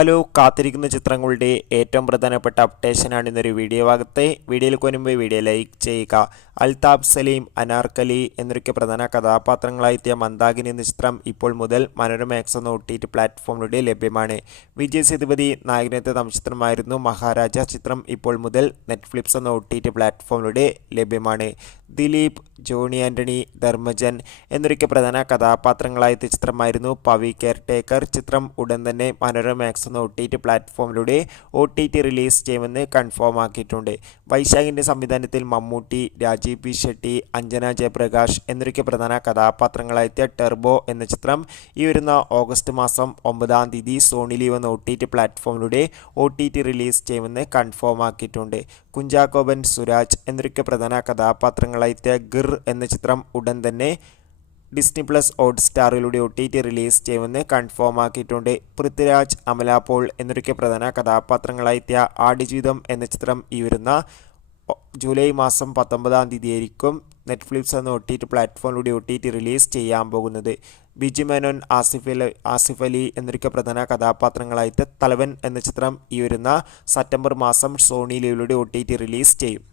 Hello, കാത്തിരിക്കുന്ന ചിത്രങ്ങളുടെ ഏറ്റവും പ്രധാനപ്പെട്ട അപ്ഡേഷനാണ് ഇന്നൊരു വീഡിയോ ഭാഗത്തെ. വീഡിയോയിൽ കൊനുമ്പ് വീഡിയോ ലൈക്ക് ചെയ്യുക. അൽതാഫ് സലീം, അനാർക്കലി എന്നൊക്കെ പ്രധാന കഥാപാത്രങ്ങളായെത്തിയ മന്ദാകിനി എന്ന ചിത്രം ഇപ്പോൾ മുതൽ മനോരമ മാക്സ് എന്ന OTT പ്ലാറ്റ്ഫോമിലൂടെ ലഭ്യമാണ്. വിജയ് സേതുപതി നായകനെത്തിയ ചിത്രമായിരുന്നു മഹാരാജ. ചിത്രം ഇപ്പോൾ മുതൽ നെറ്റ്ഫ്ലിക്സ് എന്ന OTT പ്ലാറ്റ്ഫോമിലൂടെ ലഭ്യമാണ്. ദിലീപ്, ജോണി ആൻ്റണി, ധർമ്മജൻ എന്നൊക്കെ പ്രധാന കഥാപാത്രങ്ങളായെത്തിയ ചിത്രമായിരുന്നു പവി കെയർടേക്കർ. ചിത്രം ഉടൻ തന്നെ മനോരമ മാക്സ് എന്ന OTT പ്ലാറ്റ്ഫോമിലൂടെ OTT റിലീസ് ചെയ്യുമെന്ന് കൺഫേം ആക്കിയിട്ടുണ്ട്. വൈശാഖിൻ്റെ സംവിധാനത്തിൽ മമ്മൂട്ടി, രാജീവ് പി ഷെട്ടി, അഞ്ജന ജയപ്രകാശ് എന്നൊക്കെ പ്രധാന കഥാപാത്രങ്ങളായെത്തിയ ടെർബോ എന്ന ചിത്രം ഈ വരുന്ന ഓഗസ്റ്റ് മാസം 9-ാം തീയതി സോണി ലീവ് എന്ന OTT പ്ലാറ്റ്ഫോമിലൂടെ OTT റിലീസ് ചെയ്യുമെന്ന് കൺഫേം ആക്കിയിട്ടുണ്ട്. കുഞ്ചാക്കോബൻ, സുരാജ് എന്നൊക്കെ പ്രധാന കഥാപാത്രങ്ങളായെത്തിയ ഗിർ എന്ന ചിത്രം ഉടൻ തന്നെ ഡിസ്നി പ്ലസ് ഹോട്ട്സ്റ്റാറിലൂടെ OTT റിലീസ് ചെയ്യുമെന്ന് കൺഫേം ആക്കിയിട്ടുണ്ട്. പൃഥ്വിരാജ്, അമല പോൾ എന്നൊക്കെ പ്രധാന കഥാപാത്രങ്ങളായെത്തിയ ആടുജീവിതം എന്ന ചിത്രം ഈ വരുന്ന ജൂലൈ മാസം 19-ാം തീയതി ആയിരിക്കും നെറ്റ്ഫ്ലിക്സ് എന്ന OTT പ്ലാറ്റ്ഫോമിലൂടെ OTT റിലീസ് ചെയ്യാൻ പോകുന്നത്. ബിജു മേനോൻ, ആസിഫ് അലി എന്നൊക്കെ പ്രധാന കഥാപാത്രങ്ങളായിട്ട് തലവൻ എന്ന ചിത്രം ഈ വരുന്ന സെപ്റ്റംബർ മാസം സോണി ലീവിലൂടെ OTT റിലീസ് ചെയ്യും.